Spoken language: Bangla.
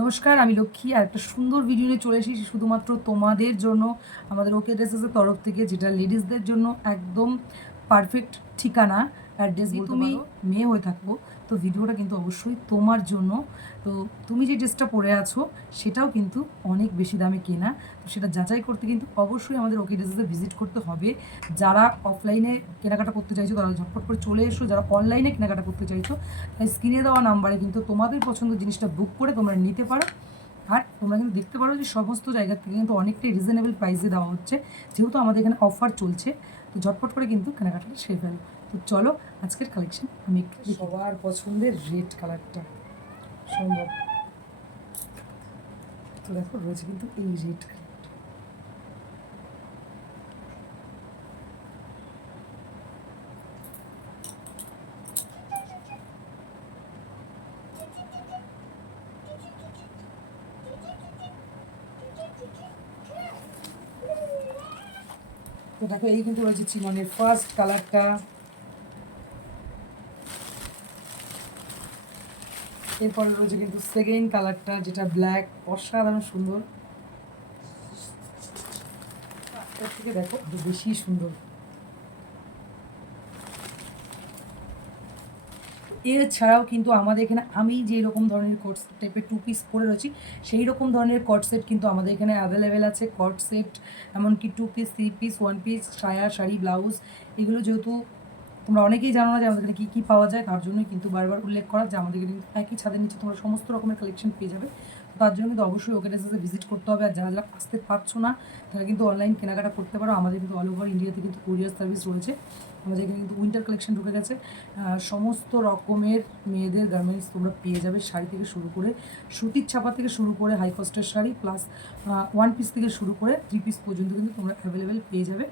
নমস্কার, আমি লক্ষ্মী। আর একটা সুন্দর ভিডিও নিয়ে চলে এসেছি শুধুমাত্র তোমাদের জন্য, আমাদের ওকে ড্রেসেসের তরফ থেকে, যেটা লেডিসদের জন্য একদম পারফেক্ট ঠিকানা অ্যাড্রেস বলতে তুমি মেয়ে হয়ে থাকবো তো ভিডিওটা কিন্তু অবশ্যই তোমার জন্য। তো তুমি যে ড্রেসটা পরে আছো সেটাও কিন্তু অনেক বেশি দামে কেনা, তো সেটা যাচাই করতে কিন্তু অবশ্যই আমাদের ওকে ড্রেসেসে ভিজিট করতে হবে। যারা অফলাইনে কেনাকাটা করতে চাইছো তারা ঝটপট করে চলে এসো, যারা অনলাইনে কেনাকাটা করতে চাইছো তাই স্ক্রিনে দেওয়া নাম্বারে কিন্তু তোমাদের পছন্দের জিনিসটা বুক করে তোমরা নিতে পারো। আর তোমরা কিন্তু দেখতে পারো যে সমস্ত জায়গা থেকে কিন্তু অনেকটাই রিজনেবল প্রাইসে দেওয়া হচ্ছে, যেহেতু আমাদের এখানে অফার চলছে। তো ঝটপট করে কিন্তু কেনাকাটাটা সেরে ফেলো। তো চলো আজকের কালেকশন আমি একটু সবার পছন্দের রেড কালারটা সম্ভব। তো দেখো রয়েছে কিন্তু এই রেড কালার। তো দেখো এই কিন্তু রয়েছে চিননের ফার্স্ট কালারটা। এরপরে রয়েছে কিন্তু সেকেন্ড কালারটা, যেটা ব্ল্যাক, অসাধারণ সুন্দর। এর থেকে দেখো আরো বেশি সুন্দর। এছাড়াও কিন্তু আমাদের এখানে আমি যেই রকম ধরনের কোট টাইপের টু পিস পরে রয়েছি সেই রকম ধরনের কট সেট কিন্তু আমাদের এখানে অ্যাভেলেবেল আছে। কট সেট এমনকি two piece, three piece, one piece, সায়া, শাড়ি, ব্লাউজ, এগুলো যেহেতু তোমরা অনেকেই জানো না যে আমাদের এখানে কী কী পাওয়া যায়, তার জন্যই কিন্তু বারবার উল্লেখ করা যে আমাদের কিন্তু একই ছাদের নিচে তোমরা সমস্ত রকমের কালেকশন পেয়ে যাবে। তো তার জন্য কিন্তু অবশ্যই ওকে ড্রেসেসে ভিজিট করতে হবে। আর যারা যারা আসতে পারছো না তারা কিন্তু অনলাইন কেনাকাটা করতে পারো। আমাদের কিন্তু অল ওভার ইন্ডিয়াতে কিন্তু কুরিয়ার সার্ভিস রয়েছে। আমাদের এখানে কিন্তু উইন্টার কালেকশন ঢুকে গেছে। সমস্ত রকমের মেয়েদের গার্মেন্টস তোমরা পেয়ে যাবে, শাড়ি থেকে শুরু করে সুতির ছাপা থেকে শুরু করে হাই কস্টের শাড়ি, প্লাস ওয়ান পিস থেকে শুরু করে থ্রি পিস পর্যন্ত কিন্তু তোমরা অ্যাভেলেবেল পেয়ে যাবে।